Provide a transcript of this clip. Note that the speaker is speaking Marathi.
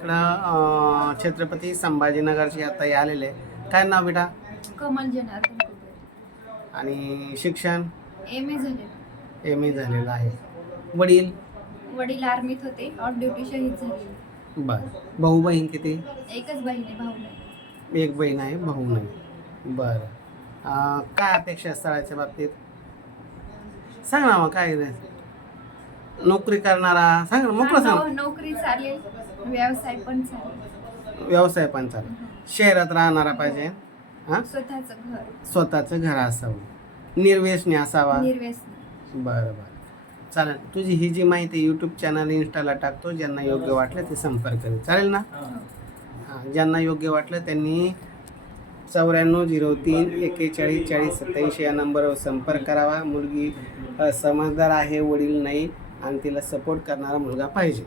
इकडं छत्रपती संभाजीनगरचे आता हे आलेले काय नाव बेटा? कमल जनार्दन कुबेर आणि शिक्षण? एम ए झाले. एम ए झालेलं आहे. वडील? वडील आर्मीत होते. ऑफ ड्युटी शहीद झाले. बर. भाऊ बहीण किती? एकच बहीण आहे भाऊ नाही. एक बहीण आहे भाऊ नाही. बरं. अं, काय अपेक्षा आहे स्थळाच्या बाबतीत? सांग ना मग काय रे? नोकरी करणारा सांग ना मोकळं हा, सांग नौ- नोकरी चालेल. व्यवसाय पण चालेल. व्यवसाय पण चालेल. शहरात राहणारा पाहिजे. हां? स्वतःचं घर. स्वतःचं घर असावं. निर्व्यसनी असावा. निर्व्यसनी बरं बरं. चालेल. तुझी ही जी माहिती यूट्यूब चॅनल इन्स्टाला टाकतो ज्यांना योग्य वाटलं ते संपर्क करेल चालेल ना? हां. ज्यांना योग्य वाटलं त्यांनी चौऱ्याण्णव झिरो तीन एक्केचाळीस चाळीस सत्याऐंशी या नंबरवर संपर्क करावा. मुलगी अ, समजदार आहे वडील नाही आणि तिला सपोर्ट करणारा मुलगा पाहिजे.